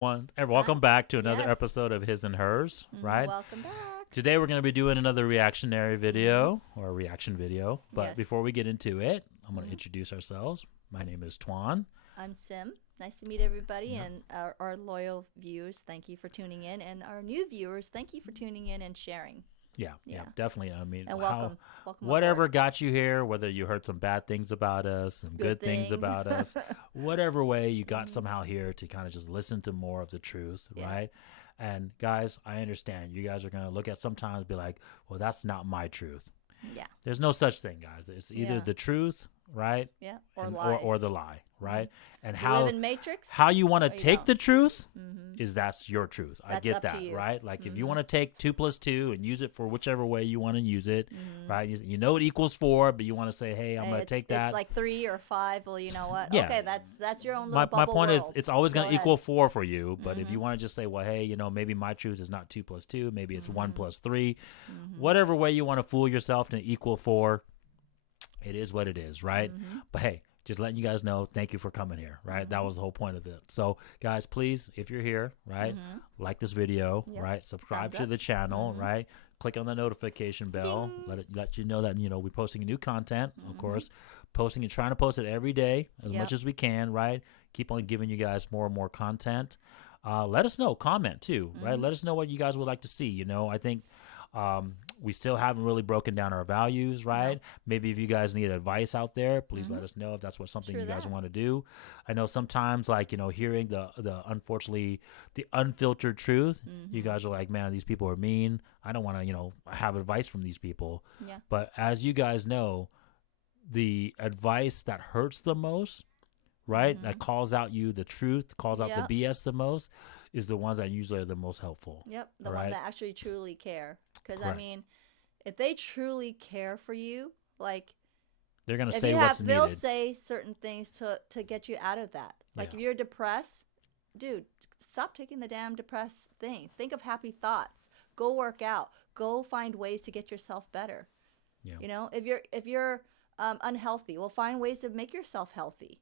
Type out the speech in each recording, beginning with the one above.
Welcome Hi. back to another Yes. episode of His and Hers, right? Welcome back. Today we're going to be doing another reactionary hmm video or a reaction video. But Yes. before we get into it, I'm going to hmm introduce ourselves. My name is Tuan. I'm Sim. Nice to meet everybody Yep. and our loyal viewers. Thank you for tuning in, and our new viewers. Thank you for tuning in and sharing. Yeah, Yeah. definitely. I mean, And how welcome aboard. whatever got you here, whether you heard some bad things about us, some Good good things things. about us, whatever way you got hmm somehow here to kind of just listen to more of the truth, Yeah. right? And guys, I understand you guys are going to look at sometimes be like, well, that's not my truth. Yeah. There's no such thing, guys. It's either Yeah. the truth, right, Yeah. Or or lies. the lie, hmm right? And You live how in Matrix, how you want to or you take don't. the truth hmm is that's your truth. I That's get up to that, you. right? Like if you hmm want to take 2 + 2 and use it for whichever way you want to use it, hmm right? You know it equals 4, but you want to say, hey, I'm Hey, going to take that. it's like 3 or 5. Well, you know what? Yeah. Okay, that's your own little My bubble point is world. it's always Go going to ahead. equal 4 for you, but if you hmm want to just say, well, hey, maybe my truth is not 2 + 2, maybe it's 1 hmm + 3, hmm whatever way you want to fool yourself to equal 4, it is what it is, right? hmm But hey, just letting you guys know, thank you for coming here, right? That hmm was the whole point of it. So, guys, please, if you're here, right, hmm like this video, Yep. right, subscribe Thumbs to up. the channel, hmm right, click on the notification bell, Ding. let you know that we're posting new content, of hmm course, posting and trying to post it every day as much Yep. as we can, right? Keep on giving you guys more and more content. Let us know, comment too, right? hmm Let us know what you guys would like to see. I think we still haven't really broken down our values, No. right? Maybe if you guys need advice out there, please hmm let us know if that's something True you guys that. want to do. I know sometimes, like hearing the unfortunately the unfiltered truth, you hmm guys are like, man, these people are mean. I don't want to have advice from these people. Yeah. But as you guys know, the advice that hurts the most, right? hmm That calls out the truth, calls out the Yep. BS the most, is the ones that usually are the most helpful. Yep. The All one right. that actually truly care. Because I Correct. mean, if they truly care for you, like They're gonna if say you what's have, they'll needed. say certain things to get you out of that. Like Yeah. if you're depressed, dude, stop taking the damn depressed thing. Think of happy thoughts. Go work out. Go find ways to get yourself better. Yeah. If you're unhealthy, well, find ways to make yourself healthy.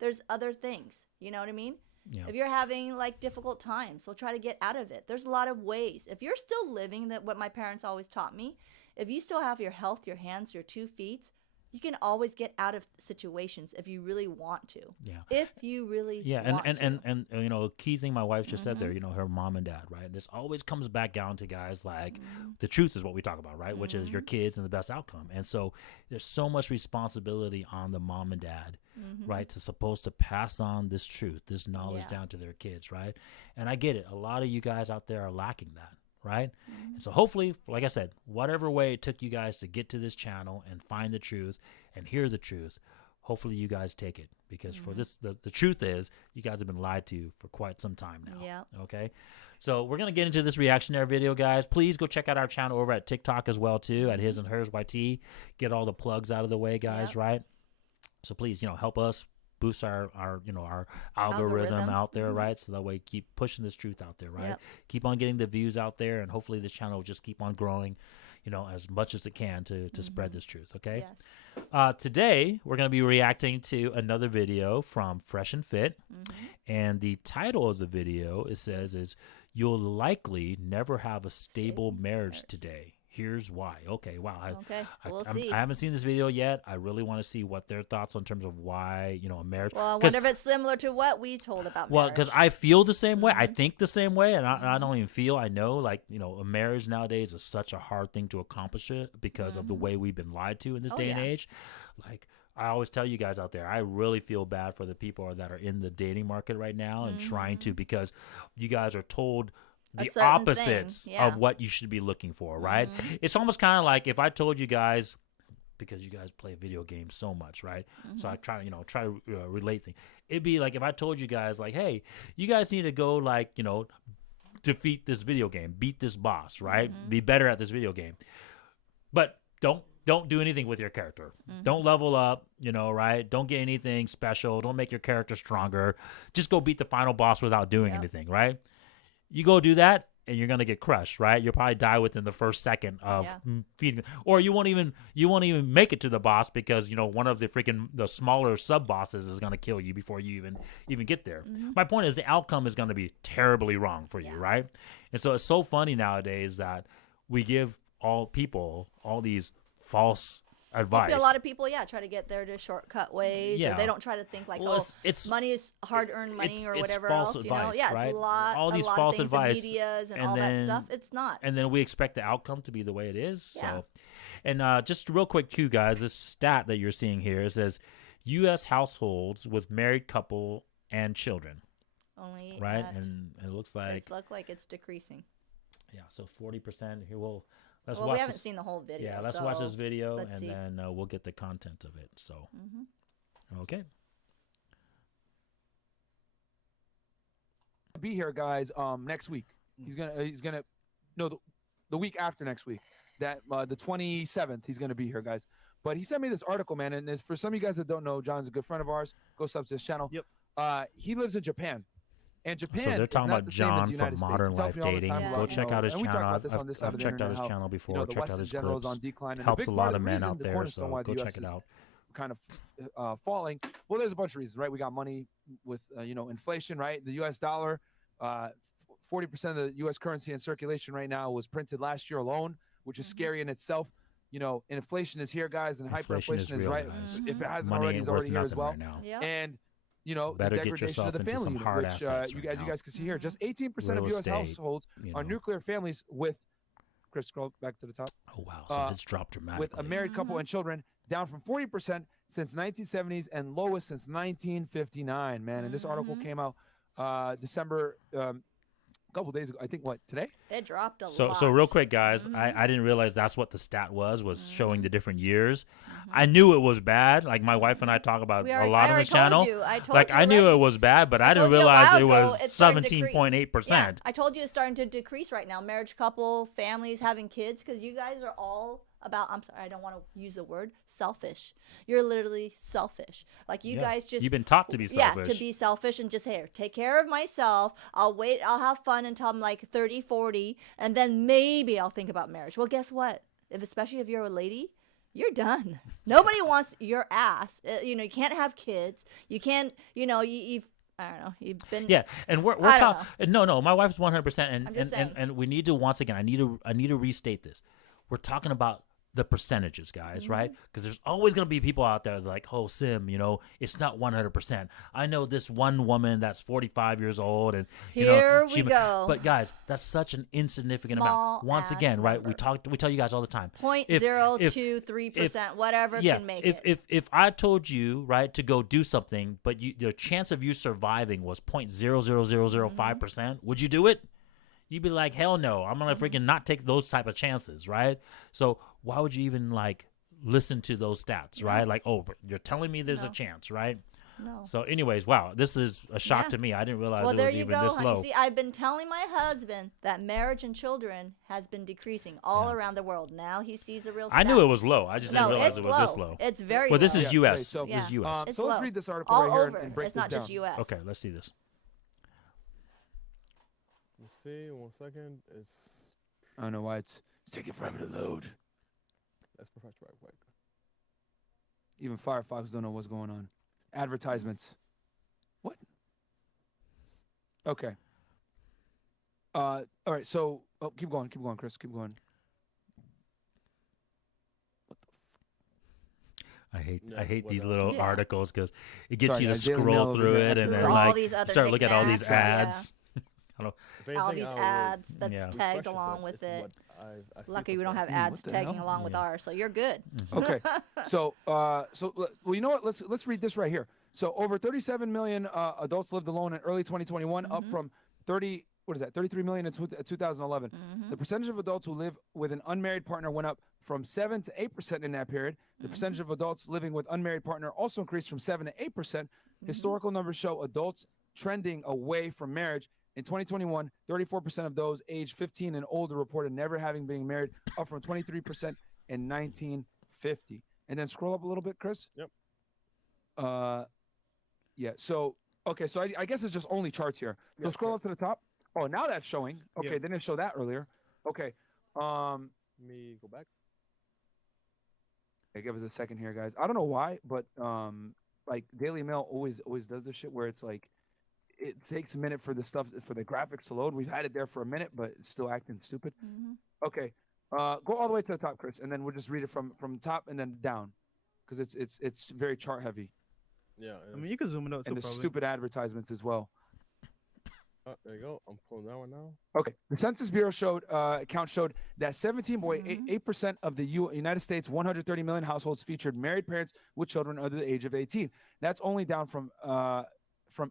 There's other things. You know what I mean? Yeah. If you're having like difficult times, we'll try to get out of it. There's a lot of ways. If you're still living that, what my parents always taught me, if you still have your health, your hands, your 2 feet, you can always get out of situations if you really want to. Yeah. If you really Yeah, want and a key thing my wife just said there, Mhm. her mom and dad, right? This always comes back down to guys like Mhm. the truth is what we talk about, right? Which is your Mhm. kids and the best outcome. And so there's so much responsibility on the mom and dad, Mhm. right? To supposed to pass on this truth, this knowledge Yeah. down to their kids, right? And I get it. A lot of you guys out there are lacking that, right? Mhm. And so hopefully, like I said, whatever way it took you guys to get to this channel and find the truth and hear the truth, hopefully you guys take it, because for Mhm. this the truth is you guys have been lied to for quite some time now. Yeah. Okay, so we're gonna get into this reactionary video, guys. Please go check out our channel over at TikTok as well too, at His and Hers YT. Get all the plugs out of the way, guys. Yep. Right? So please, help us boost our algorithm Algorithm. out there, Mhm. right? So that way keep pushing this truth out there, right? Yep. Keep on getting the views out there, and hopefully this channel will just keep on growing, as much as it can to spread Mhm. this truth. Okay. Yes. Today we're gonna be reacting to another video from Fresh and Fit, Mhm. and the title of the video it says is "You'll likely never have a stable Stable marriage marriage. today. Here's why." Okay, wow. Okay. I, We'll I'm- see. I haven't seen this video yet. I really want to see what their thoughts in terms of why a marriage. Well, I 'Cause wonder if it's similar to what we told about well, because marriage. I feel the same way. I Mhm. think the same way, and I Mhm. don't even feel. I know, like a marriage nowadays is such a hard thing to accomplish it because of the Mhm. way we've been lied to in this Oh day and yeah. age. Like I always tell you guys out there, I really feel bad for the people that are in the dating market right now and trying to, Mhm. because you guys are told A the certain thing. opposites Yeah. of what you should be looking for, right? Mhm. It's almost kind of like if I told you guys, because you guys play video games so much, right? So I Mhm. try to relate things. It'd be like if I told you guys, like, hey, you guys need to go, like, defeat this video game, beat this boss, right? Mhm. Be better at this video game, but don't do anything with your character. Don't Mhm. level up, right? Don't get anything special. Don't make your character stronger. Just go beat the final boss without doing Yep. anything, right? You go do that, and you're gonna get crushed, right? You'll probably die within the first second of feeding, or you won't even make it to the boss because one of the smaller sub bosses is gonna kill you before you even get there. My point is the outcome is gonna be terribly wrong for you, right? And so it's so funny nowadays that we give all these false advice. A lot of people, try to get there to shortcut ways, or they don't try to think like, money is hard-earned money or whatever false else. Advice, it's right? a lot. All these a lot false of things, advice, the medias and all then, that stuff. It's not. And then we expect the outcome to be the way it is. Yeah. So, and just real quick too, guys, this stat that you're seeing here says U.S. households with married couple and children. Only right, and it looks like it's decreasing. Yeah, so 40% here. Let's well, watch we haven't this. seen the whole video. Yeah, let's watch this video, and see. then we'll get the content of it. So, okay. Be here, guys. Next week. He's gonna. No, the week after next week. That the 27th. He's gonna be here, guys. But he sent me this article, man, and for some of you guys that don't know, John's a good friend of ours. Go sub to his channel. Yep. He lives in Japan. And Japan so they're talking about the John from Modern Life Dating. Go check out his channel. I've checked out his channel before. Checked out his clips. Helps a lot of men out there, so go check it out. Kind of falling. Well, there's a bunch of reasons, right? We got money with inflation, right? The U.S. dollar, 40% of the U.S. currency in circulation right now was printed last year alone, which is scary in itself. Inflation is here, guys, and hyperinflation is right. If it hasn't already, it's already here as well. Yep. And better the get degradation yourself of the into family some unit, hard which assets you guys can see here. Just 18% of U.S. estate, households are nuclear families with. Chris, scroll back to the top. Oh wow, so it's dropped dramatically. With a married couple and children, down from 40% since 1970s and lowest since 1959. Man, and this article came out December. A couple days ago, I think. What, today? It dropped a lot. So real quick, guys, I didn't realize that's what the stat was showing the different years. I knew it was bad. Like my wife and I talk about a lot on the channel. I knew it was bad, but I didn't realize it was 17.8%. Yeah, I told you it's starting to decrease right now. Marriage, couple, families having kids, because you guys are all about, I'm sorry, I don't want to use the word selfish. You're literally selfish. Like you guys just, you've been taught to be selfish. Yeah, to be selfish and just, hey, take care of myself. I'll have fun until I'm like 30, 40, and then maybe I'll think about marriage. Well, guess what? Especially if you're a lady, you're done. Nobody wants your ass. You can't have kids. You can't, you've, I don't know. You've been. Yeah, and we're talking. No, my wife's 100%, and we need to once again. I need to restate this. We're talking about the percentages, guys, right? Because there's always going to be people out there like, oh, Sim, it's not 100%. I know this one woman that's 45 years old, and here we go. But guys, that's such an insignificant amount. Once again, right? We tell you guys all the time. 0.023%, whatever can make it. If I told you, right, to go do something, but the chance of you surviving was 0.00005%, would you do it? You'd be like, hell no, I'm going to freaking not take those type of chances, right? So why would you even, listen to those stats, right? Like, oh, you're telling me there's a chance, right? No. So anyways, wow, this is a shock to me. I didn't realize it was even this low. See, I've been telling my husband that marriage and children has been decreasing all around the world. Now he sees a real stat. I knew it was low. I just didn't realize it was this low. It's very low. Well, this low. is U.S. So, this is U.S. So let's read this article all right here over. and break it's this not down. just U.S. Okay, let's see this. Let's see. 1 second. I don't know why it's taking forever to load. Let's refresh right quick. Even Firefox don't know what's going on. Advertisements. What? Okay. All right. So, keep going, Chris. Keep going. I hate these little articles because it gets Sorry, you to guys, Daily scroll Mail through it and then all these other start looking at all these knickknacks, ads. I don't know. All these ads that's tagged along with it. Lucky we don't have ads tagging along with ours, so you're good. Okay. So well, you know what? Let's read this right here. So over 37 million adults lived alone in early 2021, up from 33 million in 2011. The percentage of adults who live with an unmarried partner went up from 7 to 8% in that period. The percentage of adults living with unmarried partner also increased from 7 to 8%. Historical numbers show adults trending away from marriage. In 2021, 34% of those aged 15 and older reported never having been married, up from 23% in 1950. And then scroll up a little bit, Chris. Yep. Yeah. So, okay. So I guess it's just only charts here. So scroll up to the top. Oh, now that's showing. Okay, Yeah. they didn't show that earlier. Okay. Let me go back. Hey, give us a second here, guys. I don't know why, but like Daily Mail always does this shit where it's like it takes a minute for the stuff for the graphics to load. We've had it there for a minute, but it's still acting stupid. Okay. Go all the way to the top, Chris, and then we'll just read it from top and then down, because it's very chart heavy, Yeah. I mean, you can zoom it out too, and the probably. stupid advertisements as well. Oh, there you go. I'm pulling that one now. Okay. The Census Bureau account showed that 17.8% of the United States 130 million households featured married parents with children under the age of 18. That's only down from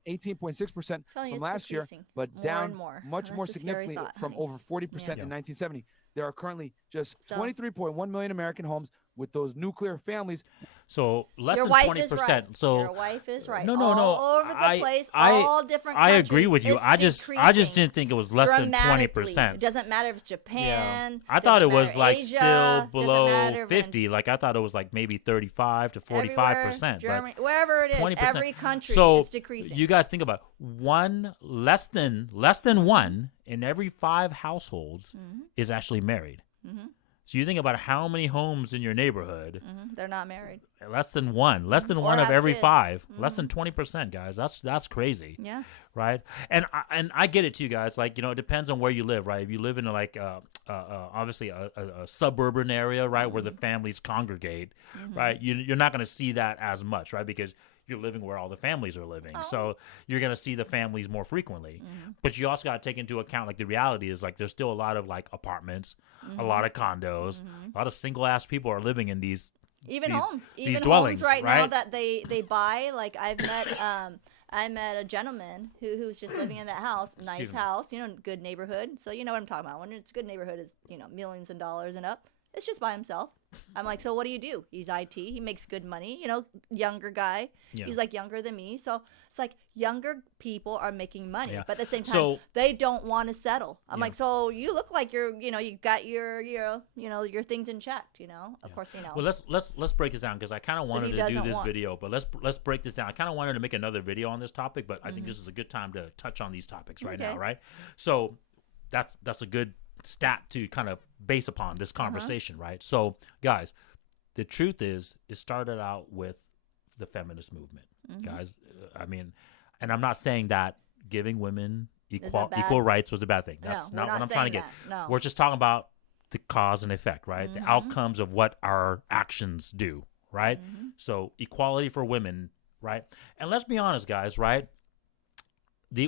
18.6% from last year, but more down and more. much more That's a scary significantly thought, from honey. over 40% Yeah. in 1970. There are currently just So- 23.1 million American homes with those nuclear families. So less Your than wife 20%. is right. So Your wife is right. No, all over the place, all different I countries. agree with you. It's I just decreasing didn't think it was less than dramatically. 20%. It doesn't matter if it's Japan. I thought it doesn't was matter like Asia, still doesn't below matter if 50. Like I thought it was like maybe 35 to 45%. everywhere, Germany, wherever it is, 20%. every country So is decreasing. you guys think about it. Less than one in every 5 households is actually married. So you think about how many homes in your neighborhood. They're not married. Less than one Or of have every kids. 5. Less than 20%, guys. That's crazy. Yeah. Right. And I get it too, guys. Like, it depends on where you live, right? If you live in like obviously a suburban area, right, where the families congregate, right, you're not going to see that as much, right, because you're living where all the families are living. So you're going to see the families more frequently. But you also got to take into account, like, the reality is, like, there's still a lot of, like, apartments, a lot of condos, a lot of single-ass people are living in these Homes. these Even dwellings, homes now right? that they buy. Like I met a gentleman who's just living in that house, nice me. house, good neighborhood. So you know what I'm talking about. When it's a good neighborhood, is millions of dollars and up. It's just by himself. I'm like, so what do you do? He's IT. He makes good money. Younger guy. Yeah. He's like younger than me. So it's like younger people are making money, Yeah. but at the same time, So- they don't want to settle. I'm Yeah. like, so you look like you got your things in check. Of course, Well, let's break this down, because I kind of wanted he to do doesn't this want- video, but let's break this down. I kind of wanted to make another video on this topic, but I think this is a good time to touch on these topics right now, Okay. right? So that's a good stat to kind of base upon this conversation, right? So, guys, the truth is, it started out with the feminist movement, guys. I mean, and I'm not saying that giving women equal rights was a bad thing. That's No, not we're what not I'm trying to saying get. that. No. We're just talking about the cause and effect, right? The outcomes of what our actions do, right? So equality for women, right? And let's be honest, guys, right?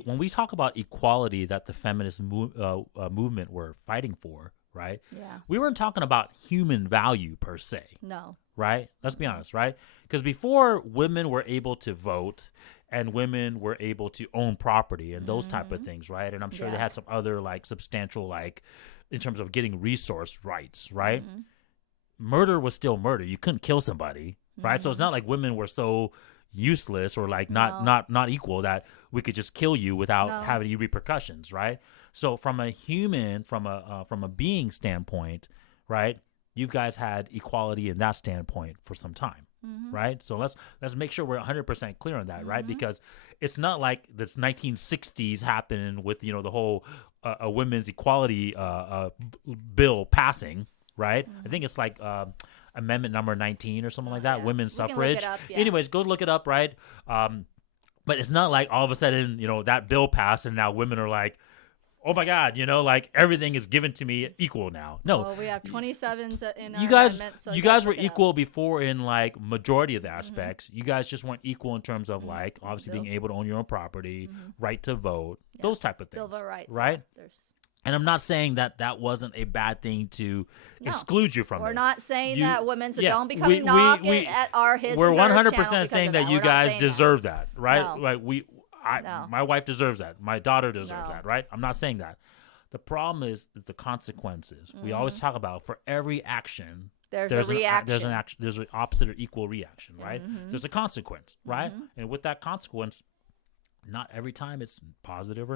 When we talk about equality that the feminist movement were fighting for, right? Yeah. We weren't talking about human value per se, No. right? Let's be honest, right? Because before women were able to vote and women were able to own property and those type of things, right? And I'm sure they Yeah. had some other like substantial, like in terms of getting resource rights, right? Murder was still murder. You couldn't kill somebody, right? So it's not like women were so useless or like not equal that we could just kill you without having any repercussions, right? So from a human, from a being standpoint, right? You guys had equality in that standpoint for some time, right? So let's make sure we're 100% clear on that, right? Because it's not like this 1960s happened with the whole a women's equality bill passing, right? I think it's like amendment number 19 or something like that, yeah. women's We can look suffrage. it up, yeah. Anyways, go look it up, right? But it's not like all of a sudden that bill passed and now women are like, oh my God, like everything is given to me equal now. No, Well, we have 27s in our you guys amendment, so you gotta guys were look it up. equal before in like majority of the aspects. You guys just weren't equal in terms of like obviously being able to own your own property, right to vote, those type of things, Bill of Rights, right? There's- And I'm not saying that wasn't a bad thing to exclude you from We're it. not saying You- that women, so yeah, don't become we- knock we- it at our His We're and Hers 100% channel saying because that of you We're not guys saying deserve that, right? No. Like No. my wife deserves that. My daughter deserves No. that, right? I'm not saying that. The problem is the consequences. We always talk about for every action, There's a there's reaction. there's an opposite or equal reaction, right? There's a consequence, right? And with that consequence, not every time it's positive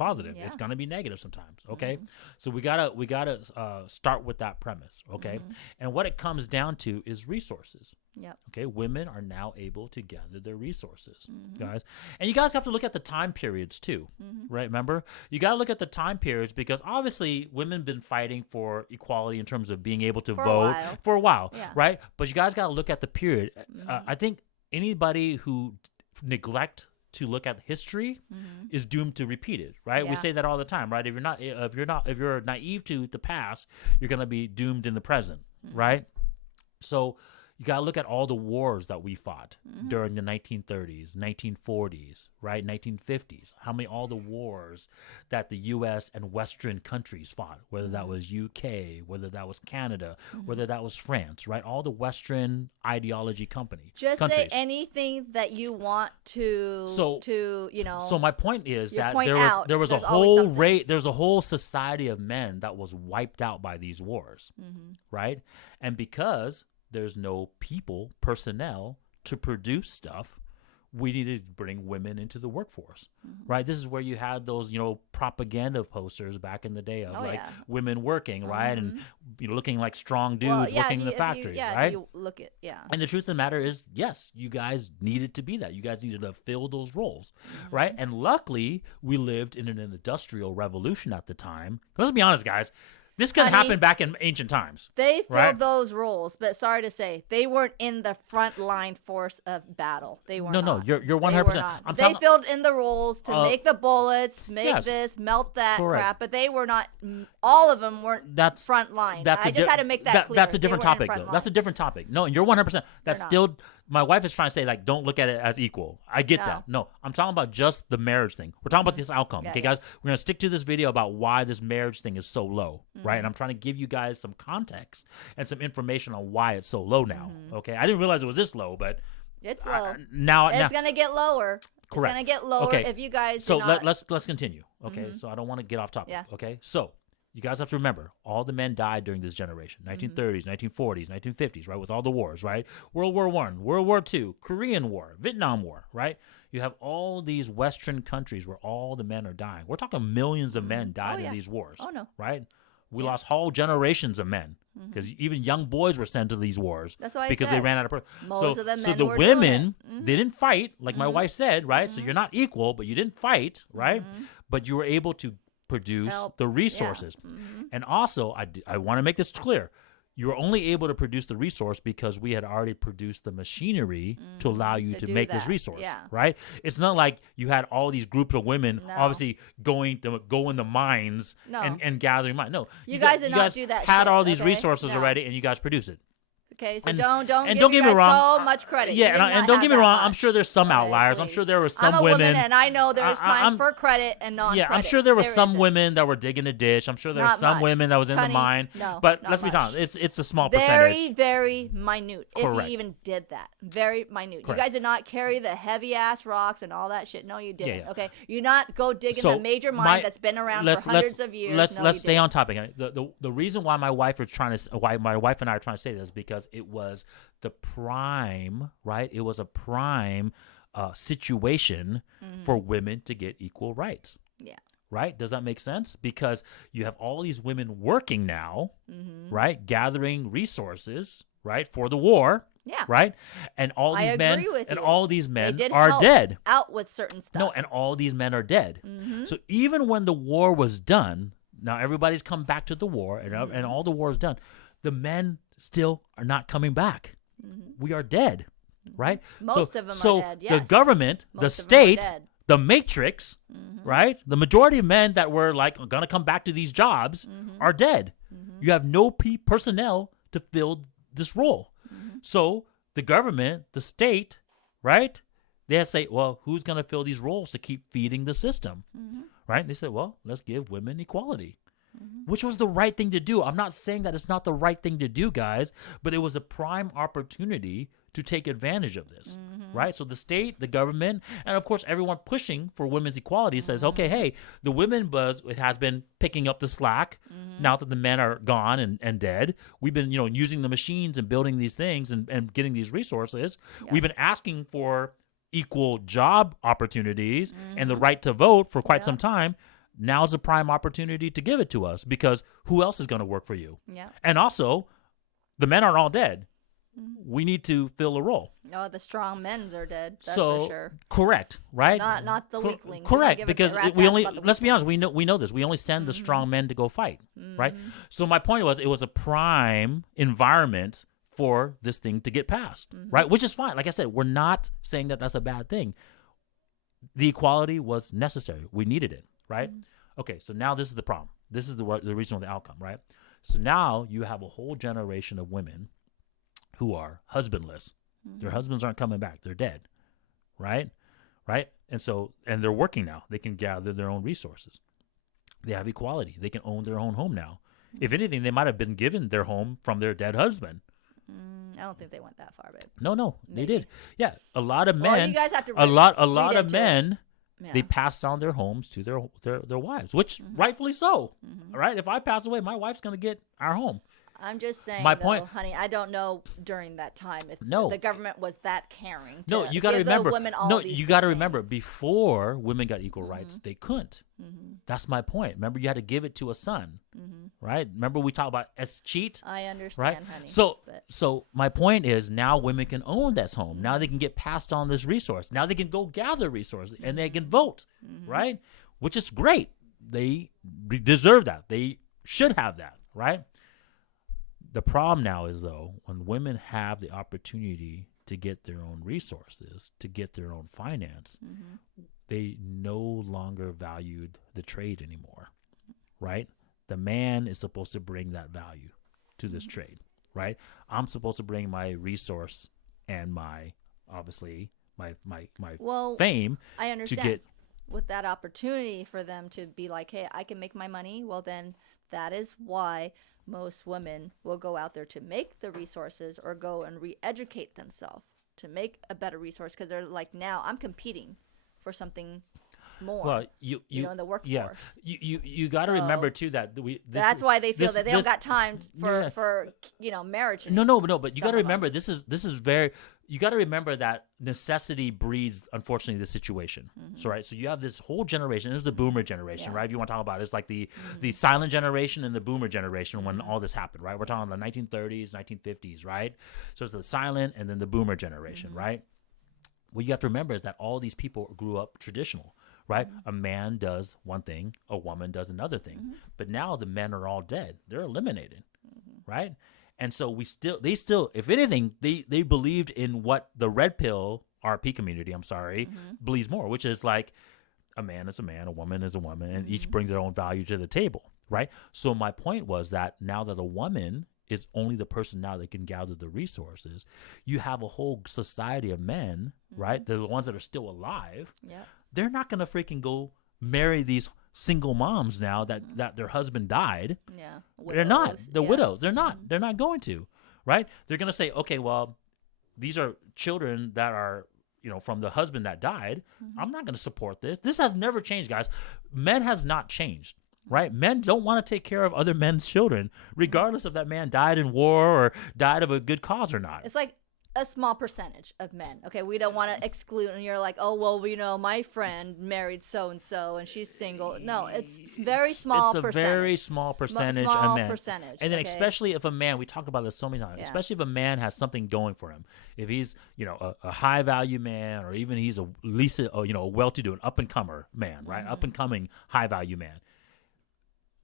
positive. Yeah. It's gonna be negative sometimes. Okay, so we gotta start with that premise. Okay, and what it comes down to is resources. Yep. Okay, women are now able to gather their resources, guys, and you guys have to look at the time periods too, right? Remember, you got to look at the time periods because obviously women been fighting for equality in terms of being able to vote for a while, Yeah. right? But you guys got to look at the period. I think anybody who neglect to look at history is doomed to repeat it, right? We Yeah. say that all the time, right? If you're naive to the past, you're gonna be doomed in the present, right? So you got to look at all the wars that we fought during the 1930s, 1940s, right? 1950s. All the wars that the U.S. and Western countries fought, whether that was UK, whether that was Canada, whether that was France, right? All the Western ideology countries. Say anything that you want to, So my point is that point there out. was a There's always whole something. there's a whole society of men that was wiped out by these wars, right? And because there's no personnel to produce stuff, we needed to bring women into the workforce, right? This is where you had those, propaganda posters back in the day of women working, right? And, looking like strong dudes working in the factory, right? You look at, And the truth of the matter is, yes, you guys needed to be that. You guys needed to fill those roles, right? And luckily, we lived in an industrial revolution at the time. Let's be honest, guys. This could happen back in ancient times. They filled those roles, but sorry to say, they weren't in the front line force of battle. They were No, not. you're 100%. They filled in the roles to make the bullets, make this, melt that crap, but they were not. All of them weren't front line. I just had to make that clear. That's a different topic, though. That's a different topic. No, you're 100%. That's still. My wife is trying to say, like, don't look at it as equal. I get that. No, I'm talking about just the marriage thing. We're talking about this outcome. Okay, guys? We're going to stick to this video about why this marriage thing is so low, right? And I'm trying to give you guys some context and some information on why it's so low now, okay? I didn't realize it was this low, but... It's low. Now it's going to get lower. Correct. It's going to get lower if you guys do not... let's continue, okay? So I don't want to get off topic, okay? So... You guys have to remember, all the men died during this generation, 1930s, 1940s, 1950s, right, with all the wars, right? World War I, World War II, Korean War, Vietnam War, right? You have all these Western countries where all the men are dying. We're talking millions of men died in these wars, right? We lost whole generations of men because even young boys were sent to these wars because they ran out of... Most of the men the were women, they didn't fight, like my wife said, right? So you're not equal, but you didn't fight, right? But you were able to produce the resources. And also, I want to make this clear. You were only able to produce the resource because we had already produced the machinery to allow you to make this resource, right? It's not like you had all these groups of women obviously go in the mines and gathering mines. No, you guys did not do that. Had all these resources already, and you guys produce it. Okay, so don't give me wrong. so much credit. Yeah, and don't get me wrong. I'm sure there's some outliers. Please. I'm sure there were some I'm a women, and I know there's times for credit and non-credit. Yeah, I'm sure there were some women that were digging a ditch. I'm sure there were some women that was in the mine. But let's be honest, it's a small percentage. Very, very minute. Correct. If you even did that, very minute. Correct. You guys did not carry the heavy ass rocks and all that shit. No, you didn't. Yeah. Okay, you not go digging the major mine that's been around for hundreds of years. Let's stay on topic. The reason why my wife and I are trying to say this is because it was the prime, right? It was a prime situation for women to get equal rights. Yeah. Right? Does that make sense? Because you have all these women working now, right? Gathering resources, right? For the war. Yeah. Right? And all these men are help dead. Out with certain stuff. No, and all these men are dead. So even when the war was done, now everybody's come back to the war and all the war is done, the men still are not coming back. We are dead, right? Most of them are dead, yes. The government, the state, the matrix, right? The majority of men that were like going to come back to these jobs are dead. You have no personnel to fill this role. So the government, the state, right? They have to say, well, who's going to fill these roles to keep feeding the system, right? And they said, well, let's give women equality. Which was the right thing to do. I'm not saying that it's not the right thing to do, guys, but it was a prime opportunity to take advantage of this, right? So the state, the government, and of course everyone pushing for women's equality says, okay, hey, the women buzz has been picking up the slack now that the men are gone and dead. We've been, using the machines and building these things and getting these resources. Yeah. We've been asking for equal job opportunities and the right to vote for quite some time. now's a prime opportunity to give it to us because who else is going to work for you? Yeah. And also, the men aren't all dead. We need to fill a role. No, the strong men's are dead. That's So for sure. correct, right? Not the weaklings. Correct, because we only, let's be honest, we know. know this. We only send the strong men to go fight, right? So my point was, it was a prime environment for this thing to get passed, right? Which is fine. Like I said, we're not saying that that's a bad thing. The equality was necessary. We needed it, right? Okay, so now this is the problem. This is the reason for the outcome, right? So now you have a whole generation of women who are husbandless. Their husbands aren't coming back. They're dead, right? Right? And so, and they're working now. They can gather their own resources. They have equality. They can own their own home now. If anything, they might have been given their home from their dead husband. I don't think they went that far, babe. No, Maybe. they did. Yeah, a lot of men. Well, you guys have to a lot read of into men. Yeah. They passed down their homes to their wives, which rightfully so. Right? If I pass away, my wife's gonna get our home. I'm just saying, My though, point- honey, I don't know during that time if No. the government was that caring. No, to you got to give the remember. women all No, these you got to good remember. things. Before women got equal rights, they couldn't. That's my point. Remember, you had to give it to a son, right? Remember, we talked about cheat, I understand, right? honey. but So my point is, now women can own this home. Now they can get passed on this resource. Now they can go gather resources and they can vote, right? Which is great. They deserve that. They should have that, right? The problem now is, though, when women have the opportunity to get their own resources, to get their own finance, they no longer valued the trade anymore, right? The man is supposed to bring that value to this trade, right? I'm supposed to bring my resource and my, obviously, my well, fame I to understand. get. With that opportunity for them to be like, hey, I can make my money, well, then that is why most women will go out there to make the resources or go and re-educate themselves to make a better resource, because they're like, now I'm competing for something more. Well, you know, in the workforce. Yeah, you got to So, remember too that that's why they feel this- that they this- don't got time for Yeah. for marriage. No, but you got Some to of them. remember this is very. You got to remember that necessity breeds, unfortunately, the situation. So right, so you have this whole generation. This is the boomer generation, Yeah. right? If you want to talk about it, it's like the silent generation and the boomer generation when all this happened, right? We're talking the 1930s, 1950s, right? So it's the silent and then the boomer generation, right? What you have to remember is that all these people grew up traditional, right? A man does one thing, a woman does another thing. But now the men are all dead. They're eliminated, right? And so they still, if anything, they believed in what the red pill RP community, believes more, which is like a man is a man, a woman is a woman, and each brings their own value to the table, right? So my point was that now that a woman is only the person now that can gather the resources, you have a whole society of men, right? The ones that are still alive. Yeah. They're not going to freaking go marry these single moms now that their husband died. Yeah. They're not. Widows. The Yeah. widows. They're not. They're not going to, right? They're going to say, okay, well, these are children that are, from the husband that died. I'm not going to support this. This has never changed, guys. Men has not changed, right? Men don't want to take care of other men's children, regardless if that man died in war or died of a good cause or not. It's like a small percentage of men. Okay, we don't want to exclude, and you're like, oh well, my friend married so and so, and she's single. No, it's very small. It's a percentage. very small percentage small of men. percentage, And then okay? especially if a man, we talk about this so many times, Yeah. especially if a man has something going for him. If he's, a high value man, or even he's a well-to-do, an up-and-comer man, right? Up-and-coming high value man.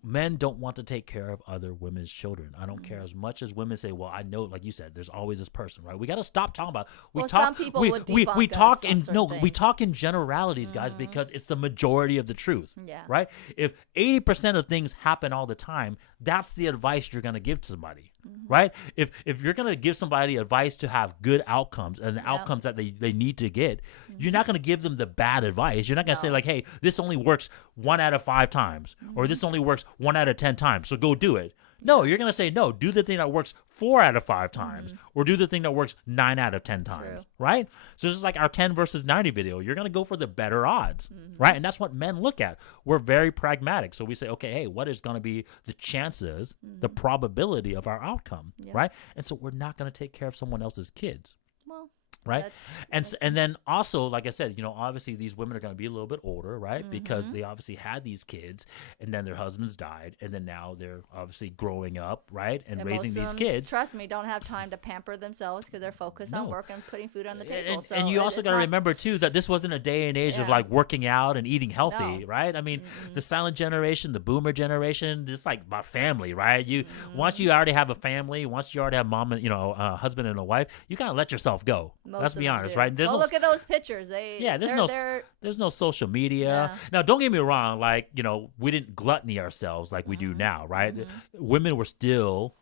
Men don't want to take care of other women's children. I don't care as much as women say, well, I know, like you said, there's always this person, right? We got to stop talking about. Some people would debunk we us talk on in certain we things. talk in generalities, guys, because it's the majority of the truth. Yeah. Right? If 80% of things happen all the time, that's the advice you're going to give to somebody. Right? If you're going to give somebody advice to have good outcomes and the outcomes that they need to get, you're not going to give them the bad advice. You're not going to say like, hey, this only works 1 out of 5 times, or this only works 1 out of 10 times, so go do it. No, you're going to say, no, do the thing that works 4 out of 5 times, or do the thing that works 9 out of 10 times, right? So this is like our 10 versus 90 video. You're going to go for the better odds, right? And that's what men look at. We're very pragmatic. So we say, okay, hey, what is going to be the chances, the probability of our outcome, right? And so we're not going to take care of someone else's kids. Well, right? That's And then also, like I said, obviously these women are going to be a little bit older, right? Because Mm-hmm. they obviously had these kids, and then their husbands died, and then now they're obviously growing up, right, and raising most these of them, kids. trust me, don't have time to pamper themselves because they're focused on No. work and putting food on the table. And you also got to remember too that this wasn't a day and age of Yeah. like working out and eating healthy, No. right? I mean, Mm-mm. the silent generation, the boomer generation, it's like about family, right? You Mm-hmm. once you already have a family, once you already have mom and a husband and a wife, you kind of let yourself go. Most Let's of be them honest, do. right? There's well, no look at those pictures. there's no social media. Yeah. Now, don't get me wrong, like, we didn't gluttony ourselves like we do now, right? Women were still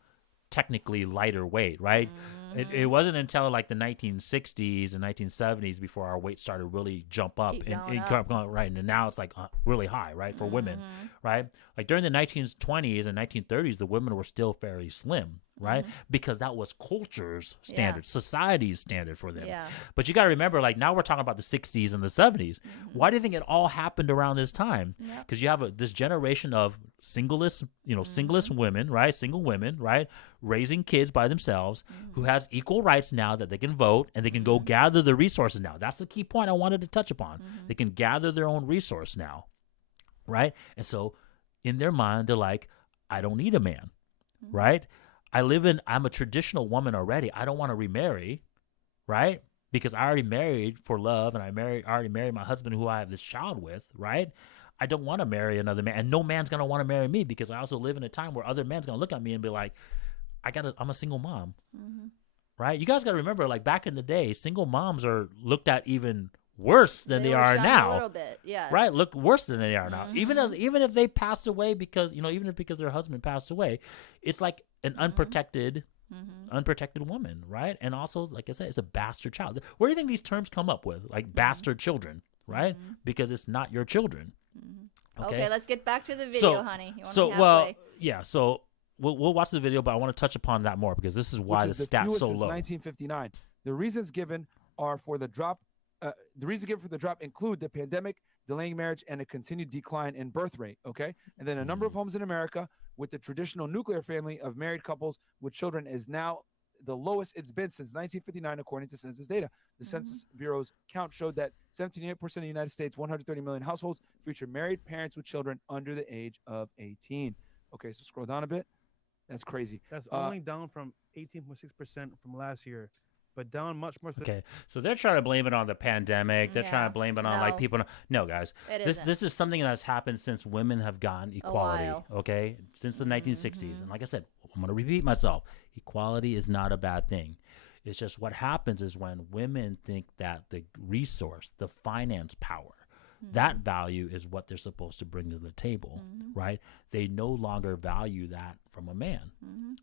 technically lighter weight, right? It wasn't until like the 1960s and 1970s before our weight started really jump up Keep and going up. kept going, right? And now it's like really high, right, for women, right? Like during the 1920s and 1930s, the women were still fairly slim, right? Because that was culture's standard, society's standard for them. Yeah. But you got to remember, like now we're talking about the 60s and the 70s. Why do you think it all happened around this time? Yep. Because you have this generation of singlest, singlest women, right? Single women, right? Raising kids by themselves, who has equal rights now that they can vote and they can go gather the resources now. That's the key point I wanted to touch upon. They can gather their own resource now, right? And so in their mind, they're like, I don't need a man, right? I'm a traditional woman already. I don't want to remarry, right? Because I already married for love and I already married my husband who I have this child with, right? I don't want to marry another man, and no man's going to want to marry me because I also live in a time where other men's going to look at me and be like, I'm a single mom, right? You guys got to remember, like back in the day, single moms are looked at even worse than they were are shunned now. A little bit, yes. Right, look worse than they are now. Even if they passed away because because their husband passed away, it's like an unprotected woman, right? And also, like I said, it's a bastard child. Where do you think these terms come up with, like bastard children, right? Because it's not your children. Okay, let's get back to the video, honey. You want me well, halfway? yeah. So we'll watch the video, but I want to touch upon that more because this is why which the is stats fewest so since low. 1959. The reasons given are for the drop. The reasons given for the drop include the pandemic, delaying marriage, and a continued decline in birth rate. Okay, and then a number of homes in America with the traditional nuclear family of married couples with children is now the lowest it's been since 1959, according to census data. The Census Bureau's count showed that 78% of the United States, 130 million households, feature married parents with children under the age of 18. Okay, so scroll down a bit. That's crazy. That's only down from 18.6% from last year, but down much more. Okay, so they're trying to blame it on the pandemic. They're trying Yeah. to blame it on like No. people. No, guys, It this isn't. this is something that's happened since women have gotten equality. while. Okay, since the 1960s, and like I said, I'm gonna repeat myself. Equality is not a bad thing. It's just what happens is when women think that the resource, the finance power, that value is what they're supposed to bring to the table, right? They no longer value that from a man,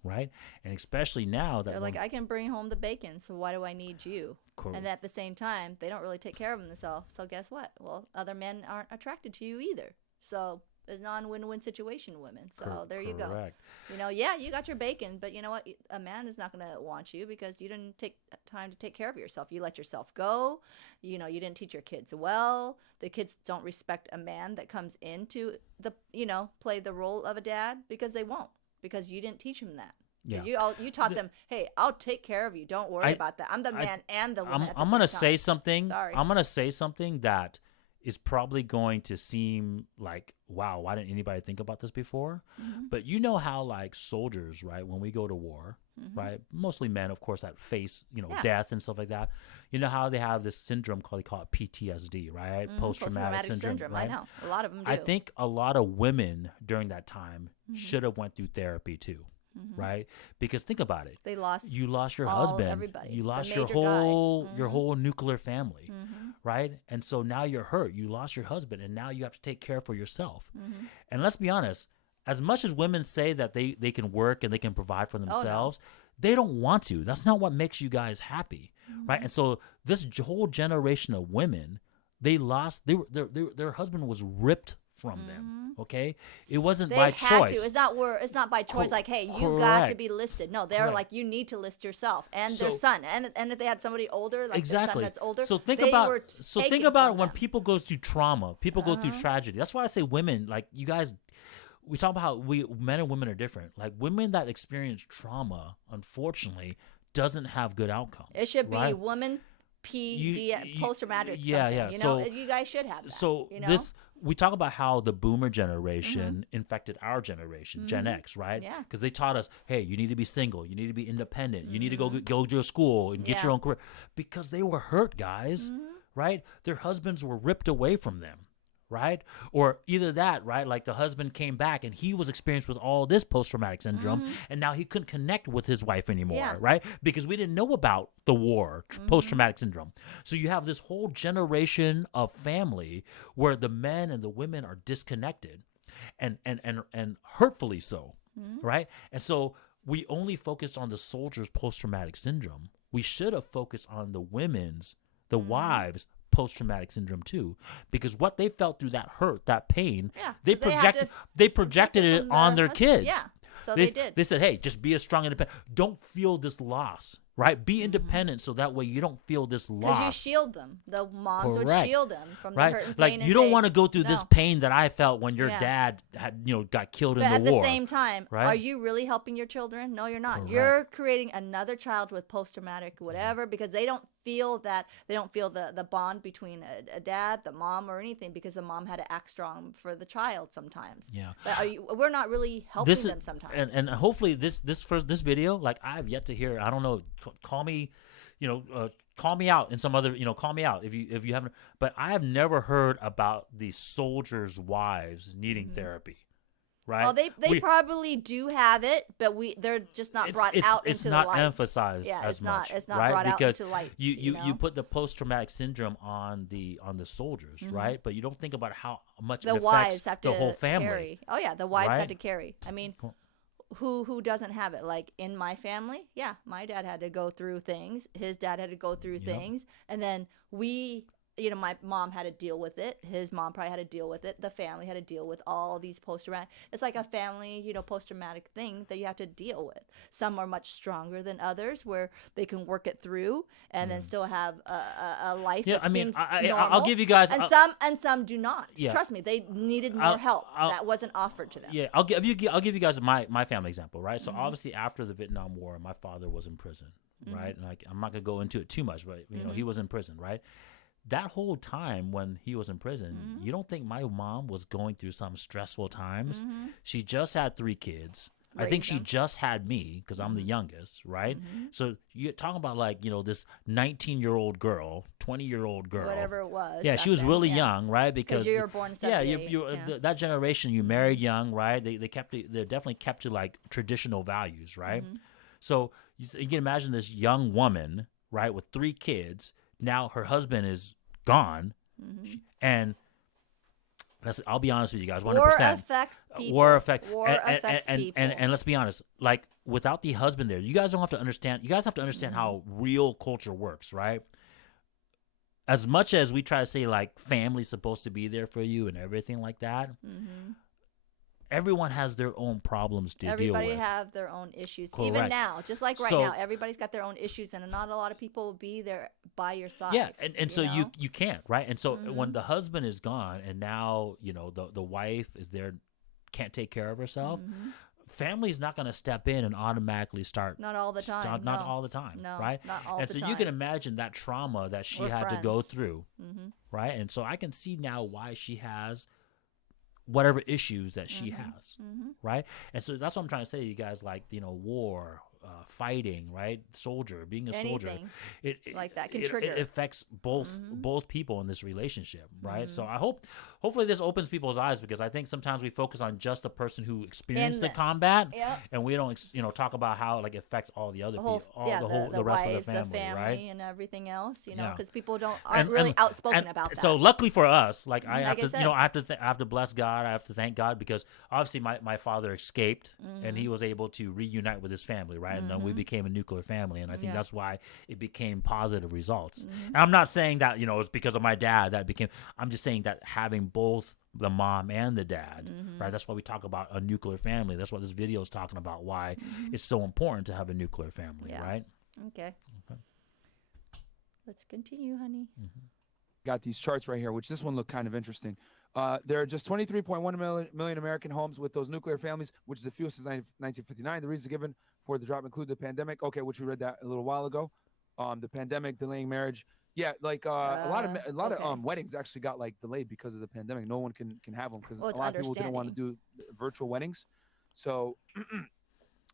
right? And especially now that They're like, I can bring home the bacon, so why do I need you? And at the same time, they don't really take care of themselves. So guess what? Well, other men aren't attracted to you either. So it's non-win-win situation, women. So there you go. Correct. Yeah, you got your bacon, but you know what? A man is not going to want you because you didn't take time to take care of yourself. You let yourself go. You didn't teach your kids well. The kids don't respect a man that comes into play the role of a dad because they won't, because you didn't teach them that. Yeah. You taught them, hey, I'll take care of you. Don't worry about that. I'm the man and the woman. I'm gonna say something. Sorry. I'm gonna say something that is probably going to seem like, wow, why didn't anybody think about this before? But you know how like soldiers, right, when we go to war, right, mostly men, of course, that face death and stuff like that. You know how they have this syndrome they call it PTSD, right? Post-traumatic syndrome, right? I know a lot of them do. I think a lot of women during that time should have went through therapy too. Right, because think about it. You lost your husband. Everybody. You lost The your major whole guy. your whole nuclear family, right? And so now you're hurt. You lost your husband, and now you have to take care for yourself. And let's be honest. As much as women say that they can work and they can provide for themselves, they don't want to. That's not what makes you guys happy, right? And so this whole generation of women, they lost. Their husband was ripped from them. Okay, it wasn't They by had choice. to. It's not by choice. Like, hey, you got to be listed. No, they're like, you need to list yourself and their son. And if they had somebody older, like their son that's older, So think they about were so taken think about from when them. people go through trauma, people go through tragedy. That's why I say women, like you guys. We talk about how men and women are different. Like women that experience trauma, unfortunately, doesn't have good outcomes. It should be right? woman post-traumatic yeah, something. yeah. You know, So- you guys should have that. So you know? this we talk about how the boomer generation infected our generation, Gen X, right? Yeah. Because they taught us, hey, you need to be single, you need to be independent, you need to go to school and get Yeah. your own career, because they were hurt, guys, right? Their husbands were ripped away from them. Right? Or either that, right? Like the husband came back and he was experienced with all this post-traumatic syndrome and now he couldn't connect with his wife anymore, Yeah. right? Because we didn't know about the war, post-traumatic syndrome. So you have this whole generation of family where the men and the women are disconnected and hurtfully so, right? And so we only focused on the soldiers' post-traumatic syndrome. We should have focused on the women's, the wives' post-traumatic syndrome too, because what they felt through that hurt, that pain, Yeah, they 'cause they had projected to they projected protect it it from on their their husband. kids. Yeah, so they did. They said, hey, just be a strong independent. Don't feel this loss, right? Be independent so that way you don't feel this loss. Because you shield them. The moms would Correct. shield them from the Right, hurt and like pain. you and don't say, want to go through this "No." pain that I felt when your Yeah. dad had, got killed But in at the war. the same time, right? are you really helping your children? No, you're not. Correct. You're creating another child with post-traumatic whatever because they don't feel that. They don't feel the bond between a dad, the mom, or anything because the mom had to act strong for the child sometimes. Yeah. But we're not really helping This is, them sometimes. and hopefully this video, like I've yet to hear. I don't know. Call me, call me out in some other, call me out if you haven't. But I have never heard about the soldiers' wives needing therapy. Right? Well, they probably do have it, but they're just not brought out it's into not the light. emphasized Yeah, as it's not. much. It's not right? brought because out into light. You put the post-traumatic syndrome on the soldiers, right? But you don't think about how much the it wives affects have the to whole family. carry. Oh yeah, the wives Right? have to carry. I mean, who doesn't have it? Like in my family, yeah, my dad had to go through things. His dad had to go through things, and then we. My mom had to deal with it. His mom probably had to deal with it. The family had to deal with all these post-traumatic. It's like a family, post-traumatic thing that you have to deal with. Some are much stronger than others, where they can work it through and then still have a life. Yeah, that I mean, seems I'll normal. give you guys. And some do not. Yeah. Trust me, they needed more help that wasn't offered to them. Yeah, I'll give you guys my family example, right? So obviously after the Vietnam War, my father was in prison, right? And I'm not gonna go into it too much, but he was in prison, right? That whole time when he was in prison, you don't think my mom was going through some stressful times? She just had 3 kids. I think she just had me because I'm the youngest, right? So you're talking about this 19-year-old girl, 20-year-old girl, Whatever it was. Yeah, back she was then, really yeah. young, right? Because you were born in yeah, 78, that generation, you married young, right? They definitely kept to like traditional values, right? So you can imagine this young woman, right, with 3 kids. Now her husband is gone, and I'll be honest with you guys, 100%. War affects people. War affects people. And let's be honest, like without the husband there, you guys don't have to understand. You guys have to understand how real culture works, right? As much as we try to say like family's supposed to be there for you and everything like that, everyone has their own problems to deal with. Everybody have their own issues. Correct. Even now, just like right So- now, everybody's got their own issues, and not a lot of people will be there by your side. Yeah, and so know? you can't, right? And so when the husband is gone and now, the wife is there, can't take care of herself, family's not going to step in and automatically start. Not all the time. Not no. all the time, No, right? not all and the so time. you can imagine that trauma that she We're had to go friends. through, right? And so I can see now why she has whatever issues that she has, right? And so that's what I'm trying to say to you guys, like, war, fighting, right? Soldier, being a soldier, Anything it like that can it trigger. affects both people in this relationship, right? So hopefully this opens people's eyes, because I think sometimes we focus on just the person who experienced the combat, and we don't talk about how like it affects all the other people, the rest wives, of the family, right? and everything else, Yeah. because people aren't really outspoken about that. So luckily for us, like I have Like I to, said. I have to bless God. I have to thank God, because obviously my father escaped and he was able to reunite with his family, right? And then we became a nuclear family, and I think that's why it became positive results. And I'm not saying that it's because of my dad that became. I'm just saying that having both the mom and the dad, right? That's why we talk about a nuclear family. That's what this video is talking about. Why it's so important to have a nuclear family, right? Okay. Let's continue, honey. Got these charts right here, which this one looked kind of interesting. There are just 23.1 million American homes with those nuclear families, which is the fewest since 1959. The reasons given for the drop include the pandemic, which we read that a little while ago. The pandemic, delaying marriage, Yeah, like a lot of Okay. weddings actually got like delayed because of the pandemic. No one can have them because Well, a it's lot of people didn't want to understanding. do virtual weddings. So